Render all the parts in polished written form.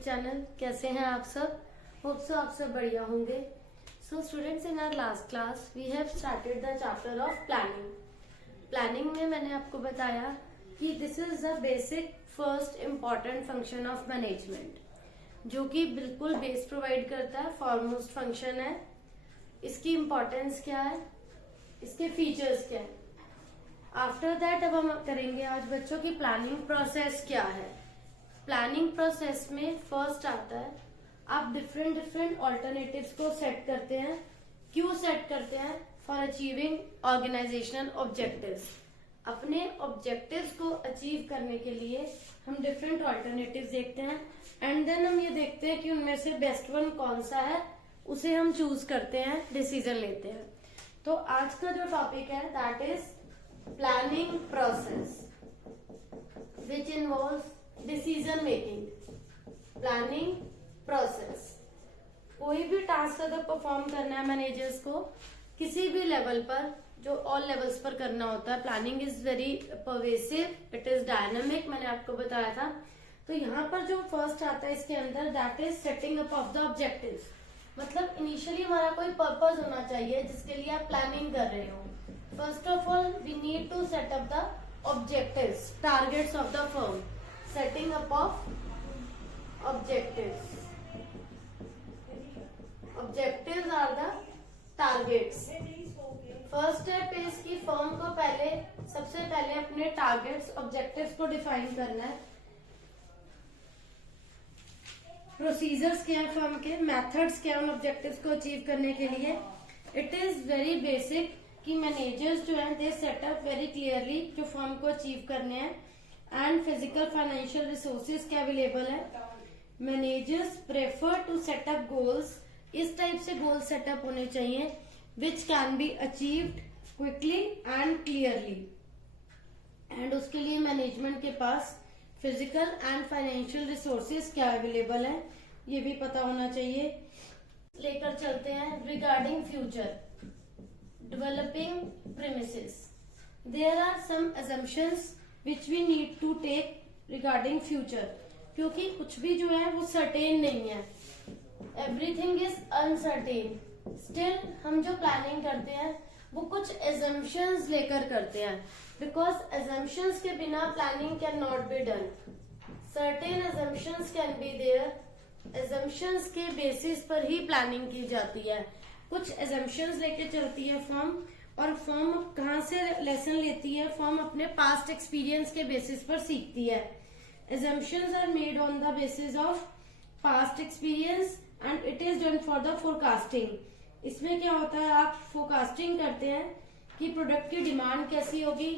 Channel. कैसे हैं आप सब? होप सो आप सब बढ़िया होंगे। So students, in our last class we have started the chapter of planning में मैंने आपको बताया कि this is the basic first important function of management, जो कि बिल्कुल बेस प्रोवाइड करता है, फॉरमोस्ट फंक्शन है। इसकी इम्पोर्टेंस क्या है, इसके फीचर्स क्या है। आफ्टर दैट अब हम करेंगे आज बच्चों की प्लानिंग प्रोसेस क्या है। प्लानिंग प्रोसेस में फर्स्ट आता है आप डिफरेंट ऑल्टरनेटिव्स को सेट करते हैं। क्यों सेट करते हैं? For achieving organizational objectives. अपने ऑब्जेक्टिव्स को अचीव करने के लिए हम डिफरेंट ऑल्टरनेटिव्स देखते हैं एंड देन हम ये देखते हैं कि उनमें से बेस्ट वन कौन सा है, उसे हम चूज करते हैं, डिसीजन लेते हैं। तो आज का जो टॉपिक है that is planning process which involves decision making. Planning process, कोई भी टास्क अगर परफॉर्म करना है मैनेजर्स को किसी भी लेवल पर, जो ऑल लेवल्स पर करना होता है, planning is very pervasive, it is dynamic, मैंने आपको बताया था। तो यहाँ पर जो फर्स्ट आता है इसके अंदर that is setting up of the objectives. मतलब इनिशियली हमारा कोई पर्पस होना चाहिए जिसके लिए आप प्लानिंग कर रहे हो। First of all we need to set up the objectives, targets of the firm. Setting up of objectives, objectives are the targets. First step is कि फर्म को सबसे पहले अपने टारगेट्स, ऑब्जेक्टिव्स को डिफाइन करना है। प्रोसीजर्स क्या है फर्म के, मेथड्स क्या है उन ऑब्जेक्टिव्स को अचीव करने के लिए। इट इज वेरी बेसिक कि मैनेजर्स जो है they set up very clearly जो फर्म को अचीव करने हैं एंड फिजिकल फाइनेंशियल रिसोर्सेज क्या अवेलेबल है। Managers prefer to set up goals, इस टाइप से गोल सेटअप होने चाहिए which can be achieved quickly and clearly. And उसके लिए मैनेजमेंट के पास फिजिकल एंड फाइनेंशियल रिसोर्सेज क्या अवेलेबल है ये भी पता होना चाहिए। लेकर चलते हैं regarding future, developing premises. There are some assumptions which we need to take regarding future, क्योंकि कुछ भी जो है वो सर्टेन नहीं है, एवरीथिंग इज अनसर्टेन। स्टिल हम जो प्लानिंग करते हैं वो कुछ assumptions लेकर करते हैं, बिकॉज assumptions के बिना planning can not be done. Certain assumptions can be there, assumptions के बेसिस पर ही प्लानिंग की जाती है। कुछ assumptions लेके चलती है फर्म, और फर्म कहाँ से लेसन लेती है, फर्म अपने पास्ट एक्सपीरियंस के बेसिस पर सीखती है। assumptions are made on the basis of past experience and it is done for the forecasting। इसमें क्या होता है, आप फोरकास्टिंग करते हैं कि प्रोडक्ट की डिमांड कैसी होगी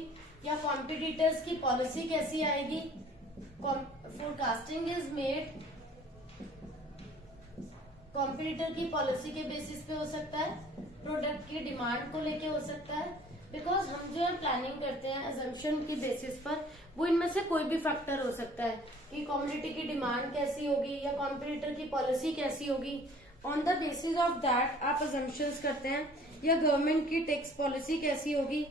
या कॉम्पिटिटर्स की पॉलिसी कैसी आएगी। फोरकास्टिंग इज मेड कॉम्पिटिटर की पॉलिसी के बेसिस पे हो सकता है, प्रोडक्ट की डिमांड को लेके हो सकता है। बिकॉज हम जो है प्लानिंग करते हैं अजम्पशन की बेसिस पर, वो इनमें से कोई भी फैक्टर हो सकता है कि कम्युनिटी की डिमांड कैसी होगी या कॉम्पिटिटर की पॉलिसी कैसी होगी। On the basis of that आप अजम्पशंस करते हैं, या गवर्नमेंट की टैक्स पॉलिसी कैसी होगी।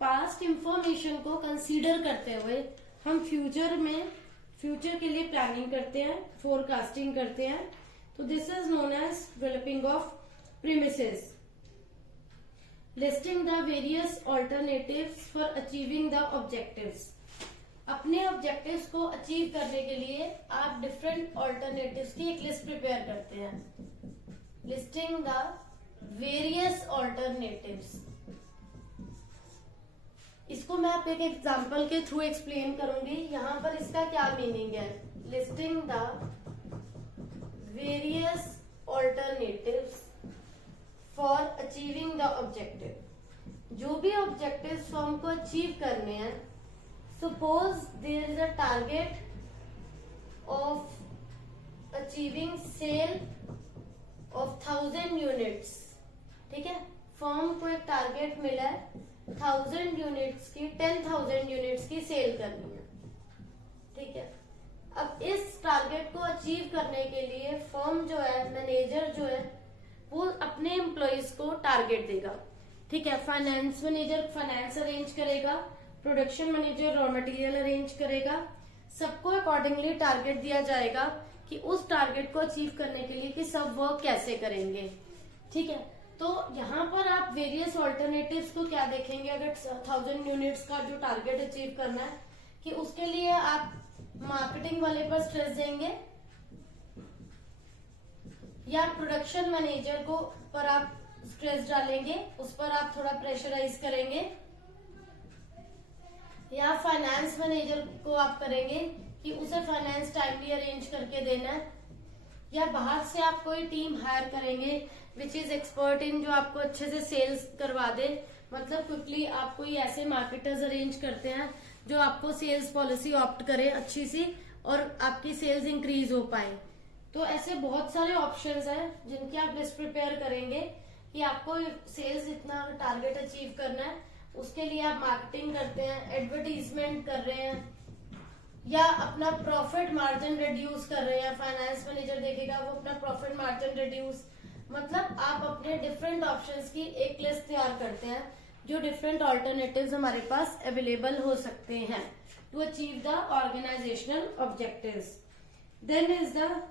पास्ट इंफॉर्मेशन को कंसीडर करते हुए हम फ्यूचर के लिए प्लानिंग करते हैं, फोरकास्टिंग करते हैं। तो this is known as developing of premises. Listing the various alternatives for achieving the objectives. अपने ऑब्जेक्टिव्स को अचीव करने के लिए आप डिफरेंट ऑल्टरनेटिव्स की एक लिस्ट प्रिपेयर करते हैं। लिस्टिंग द वेरियस ऑल्टरनेटिव्स, इसको मैं आप एक एग्जाम्पल के थ्रू एक्सप्लेन करूंगी। यहाँ पर इसका क्या मीनिंग है, listing the various alternatives for achieving the objective. जो भी ऑब्जेक्टिव्स फर्म को अचीव करने हैं, suppose there is a target of achieving sale of 1000 units. ठीक है, फर्म को एक टारगेट मिला है 1000 यूनिट्स की, 10,000 यूनिट्स की सेल करनी है। ठीक है, अब इस टारगेट को अचीव करने के लिए फर्म जो है, मैनेजर जो है, वो अपने एम्प्लॉइज को टारगेट देगा। ठीक है, फाइनेंस मैनेजर फाइनेंस अरेंज करेगा, production manager raw material arrange करेगा, सबको अकॉर्डिंगली टारगेट दिया जाएगा कि उस टारगेट को अचीव करने के लिए कि सब वर्क कैसे करेंगे। ठीक है, तो यहाँ पर आप वेरियस ऑल्टरनेटिव्स को क्या देखेंगे, अगर 1000 यूनिट्स का जो टारगेट अचीव करना है कि उसके लिए आप मार्केटिंग वाले पर स्ट्रेस देंगे या प्रोडक्शन मैनेजर को पर आप स्ट्रेस डालेंगे, उस पर आप थोड़ा प्रेशराइज करेंगे, या फाइनेंस मैनेजर को आप करेंगे कि उसे फाइनेंस टाइमली अरेंज करके देना है, या बाहर से आप कोई टीम हायर करेंगे विच इज एक्सपर्ट इन, जो आपको अच्छे से सेल्स करवा दे, मतलब क्विकली आप कोई ऐसे मार्केटर्स अरेंज करते हैं जो आपको सेल्स पॉलिसी ऑप्ट करे अच्छी सी और आपकी सेल्स इंक्रीज हो पाए। तो ऐसे बहुत सारे ऑप्शंस हैं जिनकी आप लिस्ट प्रिपेयर करेंगे कि आपको सेल्स इतना टारगेट अचीव करना है, उसके लिए आप मार्केटिंग करते हैं, एडवर्टीजमेंट कर रहे हैं, या अपना प्रॉफिट मार्जिन रिड्यूस कर रहे हैं, फाइनेंस मैनेजर देखेगा वो अपना प्रॉफिट मार्जिन रिड्यूस, मतलब आप अपने डिफरेंट ऑप्शंस की एक लिस्ट तैयार करते हैं जो डिफरेंट ऑल्टरनेटिव्स हमारे पास अवेलेबल हो सकते हैं to achieve the organizational objectives. Then is the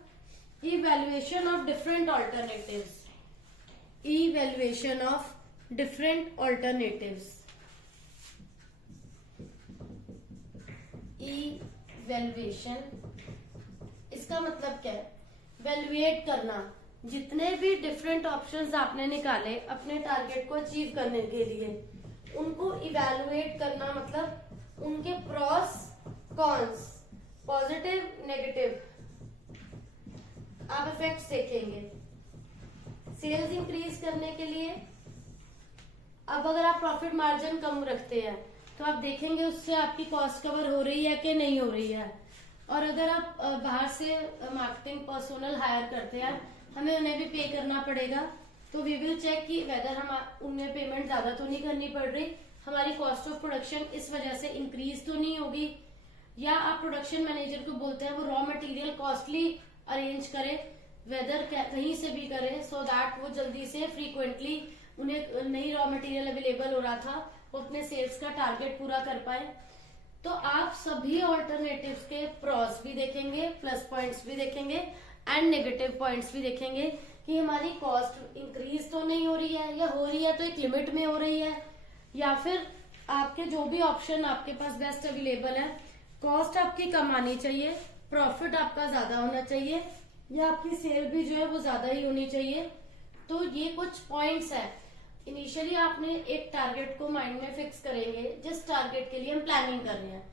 evaluation of different alternatives. Evaluation of different alternatives. Evaluation, इसका मतलब क्या है, वैल्यूएट करना, जितने भी डिफरेंट ऑप्शंस आपने निकाले अपने टारगेट को अचीव करने के लिए, उनको इवैल्यूएट करना, मतलब उनके प्रॉस कॉन्स, पॉजिटिव नेगेटिव आप इफेक्ट्स देखेंगे। सेल्स इंक्रीज करने के लिए अब अगर आप प्रॉफिट मार्जिन कम रखते हैं तो आप देखेंगे उससे आपकी कॉस्ट कवर हो रही है कि नहीं हो रही है, और अगर आप बाहर से मार्केटिंग पर्सोनल हायर करते हैं, हमें उन्हें भी पे करना पड़ेगा, तो वी विल चेक कि वेदर हम उन्हें पेमेंट ज्यादा तो नहीं करनी पड़ रही, हमारी कॉस्ट ऑफ प्रोडक्शन इस वजह से इंक्रीज तो नहीं होगी, या आप प्रोडक्शन मैनेजर को बोलते हैं वो रॉ मटेरियल कॉस्टली अरेंज करे, वेदर कहीं से भी करे, सो दैट वो जल्दी से फ्रीक्वेंटली उन्हें नई रॉ मटेरियल अवेलेबल हो रहा था, वो अपने सेल्स का टारगेट पूरा कर पाए। तो आप सभी ऑल्टरनेटिव्स के प्रॉस भी देखेंगे, प्लस पॉइंट्स भी देखेंगे एंड नेगेटिव पॉइंट्स भी देखेंगे कि हमारी कॉस्ट इंक्रीज तो नहीं हो रही है, या हो रही है तो एक लिमिट में हो रही है, या फिर आपके जो भी ऑप्शन आपके पास बेस्ट अवेलेबल है, कॉस्ट आपकी कम आनी चाहिए, प्रॉफिट आपका ज्यादा होना चाहिए, या आपकी सेल भी जो है वो ज्यादा ही होनी चाहिए। तो ये कुछ पॉइंट्स है। इनिशियली आपने एक टारगेट को माइंड में फिक्स करेंगे जिस टारगेट के लिए हम प्लानिंग कर रहे हैं,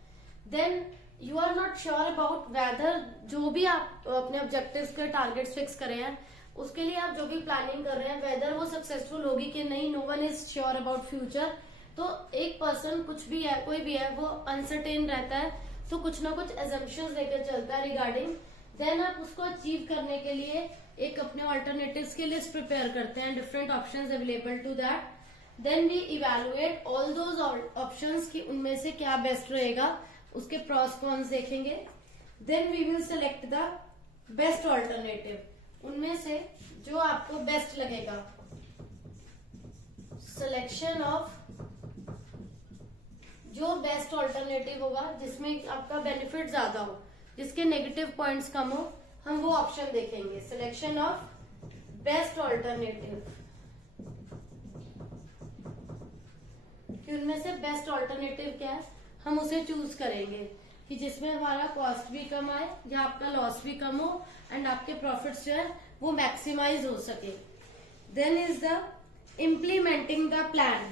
then you are not sure about whether जो भी आप अपने ऑब्जेक्टिव्स के टारगेट्स फिक्स करे हैं उसके लिए आप जो भी प्लानिंग कर रहे हैं वेदर वो सक्सेसफुल होगी कि नहीं, no one is sure about future. तो एक पर्सन कुछ भी है, कोई भी है, वो अनसर्टेन रहता है, तो कुछ ना कुछ एजम्पशंस लेकर चलता है रिगार्डिंग, देन आप उसको अचीव करने के लिए एक अपने ऑल्टरनेटिव्स की लिस्ट प्रिपेयर करते हैं, different options available to that, then we evaluate all those options कि उनमें से क्या बेस्ट रहेगा, उसके प्रॉस कॉन्स देखेंगे, then we will select the best alternative, उनमें से जो आपको बेस्ट लगेगा, सिलेक्शन ऑफ जो बेस्ट ऑल्टरनेटिव होगा जिसमें आपका बेनिफिट ज्यादा हो, जिसके नेगेटिव पॉइंट्स कम हो, हम वो ऑप्शन देखेंगे, सिलेक्शन ऑफ बेस्ट ऑल्टरनेटिव, कि उनमें से बेस्ट ऑल्टरनेटिव क्या है हम उसे चूज करेंगे कि जिसमें हमारा कॉस्ट भी कम आए या आपका लॉस भी कम हो एंड आपके प्रॉफिट्स जो है वो मैक्सिमाइज हो सके। Then is the implementing the plan,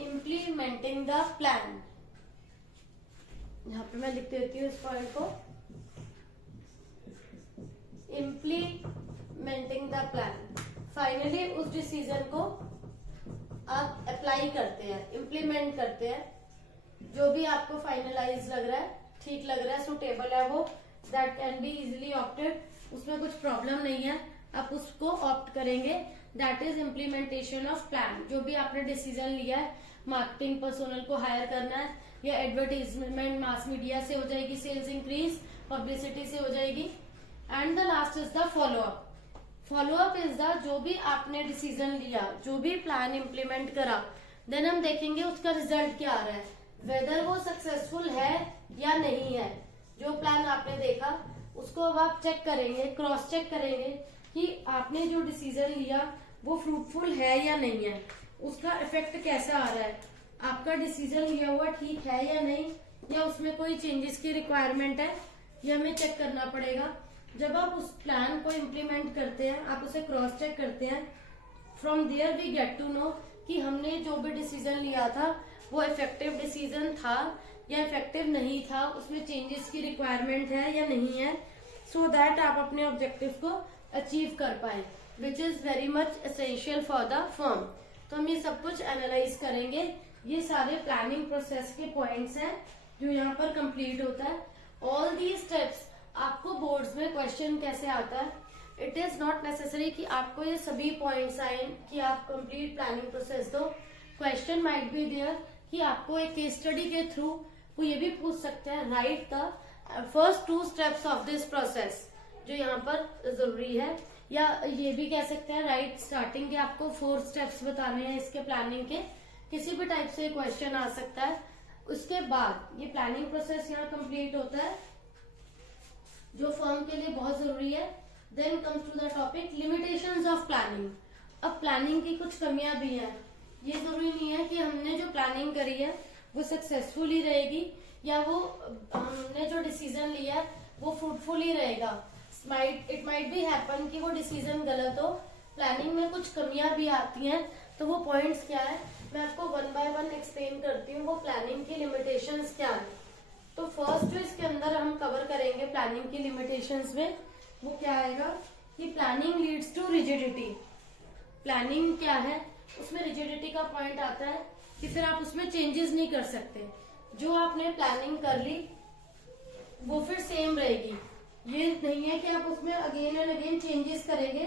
implementing the plan, यहां पे मैं लिख देती हूँ इस पॉइंट को, इम्प्लीमेंटिंग द प्लान, फाइनली उस डिसीजन को आप अप्लाई करते हैं, इम्प्लीमेंट करते हैं, जो भी आपको फाइनलाइज लग रहा है, ठीक लग रहा है, सुटेबल है वो, that can be easily opted, उसमें कुछ प्रॉब्लम नहीं है, आप उसको ऑप्ट करेंगे, that is implementation of plan. जो भी आपने डिसीजन लिया है, मार्केटिंग पर्सोनल को हायर करना है या एडवर्टीजमेंट मास मीडिया से हो जाएगी, सेल्स इंक्रीज, पब्लिसिटी से हो जाएगी, and the last is the follow up. Follow up is the जो भी आपने डिसीजन लिया, जो भी प्लान इम्प्लीमेंट करा, देन हम देखेंगे उसका रिजल्ट क्या आ रहा है, वेदर वो सक्सेसफुल है या नहीं है, जो प्लान आपने देखा उसको अब आप चेक करेंगे, क्रॉस चेक करेंगे कि आपने जो डिसीजन लिया वो फ्रूटफुल है या नहीं है, उसका इफेक्ट कैसा आ रहा है, आपका डिसीजन लिया हुआ ठीक है या नहीं, या उसमें कोई चेंजेस की रिक्वायरमेंट है, ये हमें चेक करना पड़ेगा। जब आप उस प्लान को इम्प्लीमेंट करते हैं, आप उसे क्रॉस चेक करते हैं, from there we get to know कि हमने जो भी डिसीजन लिया था वो इफेक्टिव डिसीजन था या इफेक्टिव नहीं था, उसमें चेंजेस की रिक्वायरमेंट है या नहीं है, सो दैट आप अपने ऑब्जेक्टिव को अचीव कर पाए, which is very much essential for the firm. तो हम ये सब कुछ एनालाइज करेंगे। ये सारे प्लानिंग प्रोसेस के पॉइंट्स हैं जो यहाँ पर कंप्लीट होता है। ऑल दी स्टेप्स आपको बोर्ड्स में क्वेश्चन कैसे आता है, इट इज नॉट नेसेसरी कि आपको ये सभी पॉइंट्स आए कि आप कंप्लीट प्लानिंग प्रोसेस दो। क्वेश्चन माइट बी देयर कि आपको एक केस स्टडी के थ्रू वो ये भी पूछ सकते हैं, right the first 2 steps of this process, जो यहाँ पर जरूरी है। या ये भी कह सकते हैं राइट स्टार्टिंग के आपको 4 स्टेप्स बताने हैं इसके प्लानिंग के, किसी भी टाइप से क्वेश्चन आ सकता है। उसके बाद ये प्लानिंग प्रोसेस यहाँ कंप्लीट होता है जो फर्म के लिए बहुत जरूरी है। Then comes to the topic limitations of planning. अब प्लानिंग की कुछ कमियां भी हैं, ये जरूरी नहीं है कि हमने जो प्लानिंग करी है वो सक्सेसफुल ही रहेगी या वो हमने जो डिसीजन लिया है वो फ्रूटफुल ही रहेगा। इट माइट बी हैपन कि वो डिसीजन गलत हो, प्लानिंग में कुछ कमियां भी आती हैं। तो वो पॉइंट्स क्या है मैं आपको 1 बाय 1 एक्सप्लेन करती हूँ, वो प्लानिंग की लिमिटेशंस क्या है। तो फर्स्ट जो इसके अंदर हम कवर करेंगे प्लानिंग की लिमिटेशंस में, वो क्या आएगा कि planning leads to rigidity. Planning क्या है, उसमें रिजिडिटी का पॉइंट आता है कि फिर आप उसमें चेंजेस नहीं कर सकते, जो आपने प्लानिंग कर ली वो फिर सेम रहेगी। ये नहीं है कि आप उसमें अगेन एंड अगेन चेंजेस करेंगे,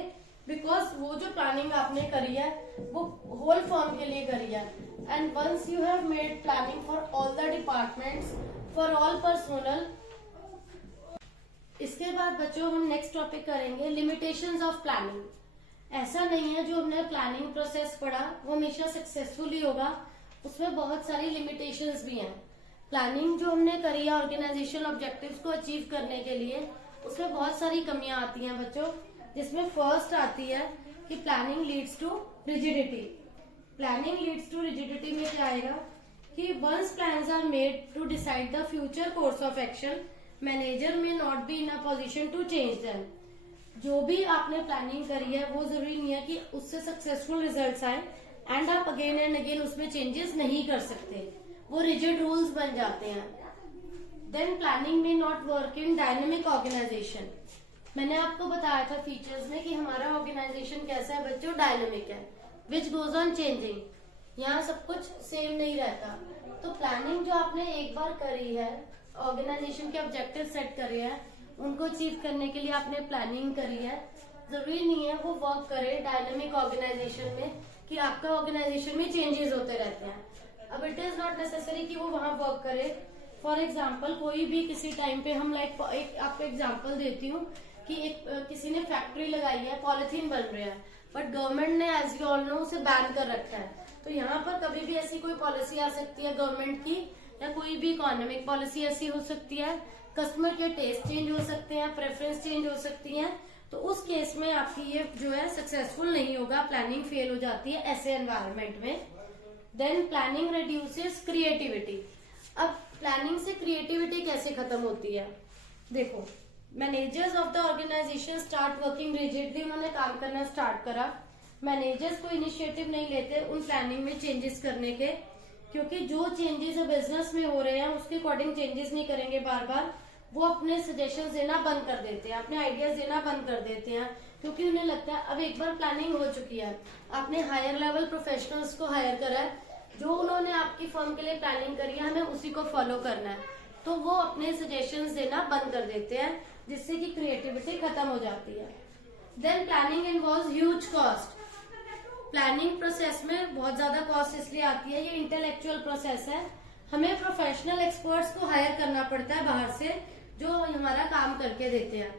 बिकॉज वो जो प्लानिंग आपने करी है वो होल फर्म के लिए करी है। And once you have made planning for all the departments, for all personal. इसके बाद बच्चों हम नेक्स्ट टॉपिक करेंगे लिमिटेशंस ऑफ प्लानिंग। ऐसा नहीं है जो हमने प्लानिंग प्रोसेस पढ़ा वो हमेशा सक्सेसफुल ही होगा, उसमें बहुत सारी लिमिटेशंस भी हैं। प्लानिंग जो हमने करी है ऑर्गेनाइजेशन ऑब्जेक्टिव्स को अचीव करने के लिए, उसमें बहुत सारी कमियां आती हैं बच्चों, जिसमें फर्स्ट आती है कि planning leads to rigidity. Planning leads to rigidity में क्या आएगा कि once plans are made to decide the future course of action, manager में not be in a position to change them. जो भी आपने प्लानिंग करी है वो जरूरी नहीं है कि उससे सक्सेसफुल रिजल्ट्स आए एंड आप अगेन एंड अगेन उसमें चेंजेस नहीं कर सकते, वो रिजिड रूल्स बन जाते हैं। Then planning may not work in dynamic organization. मैंने आपको बताया था फीचर्स में कि हमारा ऑर्गेनाइजेशन कैसा है बच्चों, डायनेमिक है, विच गोज ऑन चेंजिंग। यहाँ सब कुछ सेम नहीं रहता। तो प्लानिंग जो आपने एक बार करी है, ऑर्गेनाइजेशन के ऑब्जेक्टिव सेट करे हैं, उनको अचीव करने के लिए आपने प्लानिंग करी है, जरूरी नहीं है वो वर्क करे डायनेमिक ऑर्गेनाइजेशन में कि आपका ऑर्गेनाइजेशन में चेंजेस होते रहते हैं। अब इट इज नॉट नेसेसरी कि वो वहां वर्क करे। फॉर एग्जाम्पल कोई भी किसी टाइम पे हम एक आपको एग्जाम्पल देती हूँ कि किसी ने फैक्ट्री लगाई है, पॉलिथीन बन रहा है, बट गवर्नमेंट ने एज यू ऑल नो उसे बैन कर रखा है। तो यहाँ पर कभी भी ऐसी कोई पॉलिसी आ सकती है गवर्नमेंट की, या कोई भी इकोनॉमिक पॉलिसी ऐसी हो सकती है, कस्टमर के टेस्ट चेंज हो सकते हैं, प्रेफरेंस चेंज हो सकती है। तो उस केस में आपकी ये जो है सक्सेसफुल नहीं होगा, प्लानिंग फेल हो जाती है ऐसे एनवायरनमेंट में। Then planning reduces creativity. अब प्लानिंग से क्रिएटिविटी कैसे खत्म होती है, देखो managers of the organization start working rigidly, उन्होंने काम करना स्टार्ट करा, मैनेजर्स को इनिशिएटिव नहीं लेते उन प्लानिंग में चेंजेस करने के, क्योंकि जो चेंजेस बिजनेस में हो रहे हैं उसके अकॉर्डिंग चेंजेस नहीं करेंगे बार बार, वो अपने सजेशंस देना बंद कर देते हैं, अपने आइडियाज देना बंद कर देते हैं, क्योंकि उन्हें लगता है अब एक बार प्लानिंग हो चुकी है, आपने हायर लेवल प्रोफेशनल्स को हायर करा है, जो उन्होंने आपकी फर्म के लिए प्लानिंग करी है हमें उसी को फॉलो करना है, तो वो अपने सजेशंस देना बंद कर देते हैं, जिससे कि क्रिएटिविटी खत्म हो जाती है। Then planning involves huge cost. Planning process में बहुत ज्यादा कॉस्ट इसलिए आती है, ये इंटेलेक्चुअल प्रोसेस है, हमें प्रोफेशनल एक्सपर्ट्स को हायर करना पड़ता है बाहर से, जो हमारा काम करके देते हैं,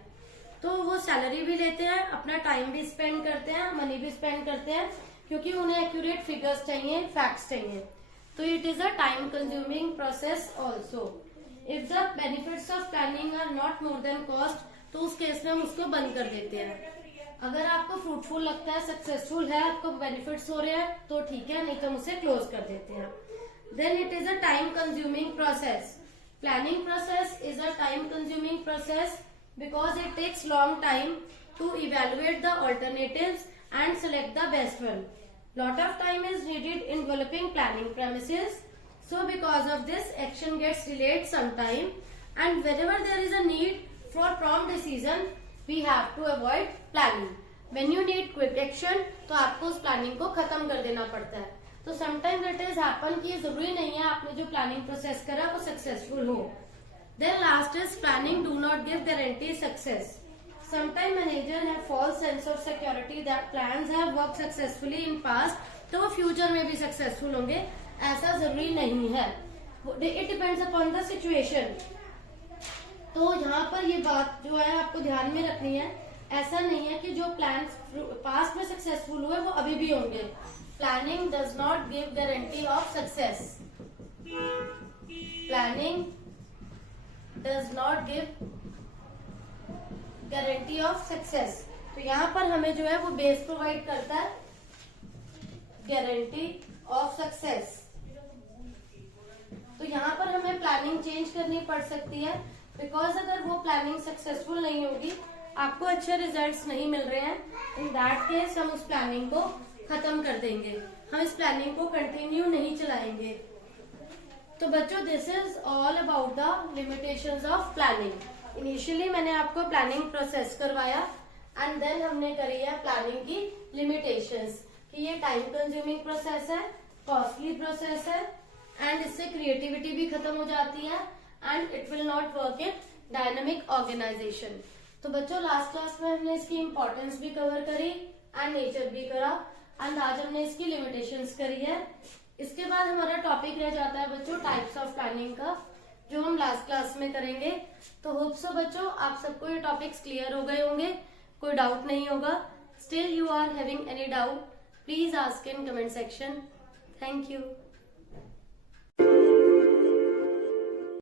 तो वो सैलरी भी लेते हैं, अपना टाइम भी स्पेंड करते हैं, मनी भी स्पेंड करते हैं, क्योंकि उन्हें एक्यूरेट फिगर्स चाहिए, फैक्ट्स चाहिए, तो it is a time consuming process also. If the benefits of planning are not more than cost, तो उस केस में हम उसको बंद कर देते हैं। अगर आपको फ्रूटफुल लगता है, सक्सेसफुल है, आपको बेनिफिट्स हो रहे हैं तो ठीक है, नहीं तो हम उसे क्लोज कर देते हैं। Then it is a time consuming process. Planning process is a time consuming process because it takes long time to evaluate the alternatives and select the best one. Lot of time is needed in developing planning premises. So because of this, action gets delayed sometime, and wherever there is a need for prompt decision, we have to avoid planning. When you need quick action, तो आपको उस planning को खत्म कर देना पड़ता है। तो sometimes it is happen कि जरूरी नहीं है आपने जो प्लानिंग प्रोसेस करा वो सक्सेसफुल हो। Then last is planning do not give guarantee success. Sometimes manager have false sense of security that plans have worked successfully in past, तो वो फ्यूचर में भी सक्सेसफुल होंगे, ऐसा जरूरी नहीं है। It depends upon the situation. तो यहाँ पर ये बात जो है आपको ध्यान में रखनी है, ऐसा नहीं है कि जो प्लान पास्ट में सक्सेसफुल हुए वो अभी भी होंगे। Planning does not give guarantee of success. Planning does not give guarantee of success. तो यहाँ पर हमें जो है वो बेस प्रोवाइड करता है गारंटी ऑफ सक्सेस। तो यहाँ पर हमें प्लानिंग चेंज करनी पड़ सकती है बिकॉज अगर वो प्लानिंग सक्सेसफुल नहीं होगी, आपको अच्छे रिजल्ट्स नहीं मिल रहे हैं, इन दैट केस हम उस प्लानिंग को खत्म कर देंगे, हम इस प्लानिंग को कंटिन्यू नहीं चलाएंगे। तो बच्चों this is all about the limitations of planning. Initially मैंने आपको प्लानिंग प्रोसेस करवाया एंड देन हमने करी है प्लानिंग की लिमिटेशंस कि ये टाइम कंज्यूमिंग प्रोसेस है, कॉस्टली प्रोसेस है एंड इससे क्रिएटिविटी भी खत्म हो जाती है and it will not work in dynamic organization. तो बच्चों लास्ट क्लास में हमने इसकी इम्पोर्टेंस भी कवर करी एंड नेचर भी करा एंड आज हमने इसकी लिमिटेशंस करी है। इसके बाद हमारा टॉपिक रह जाता है बच्चों टाइप्स ऑफ प्लानिंग का, जो हम लास्ट क्लास में करेंगे। तो होप सो बच्चों आप सबको ये टॉपिक्स क्लियर हो गए होंगे, कोई डाउट नहीं होगा। Still you are having any doubt, please ask in comment section. Thank you.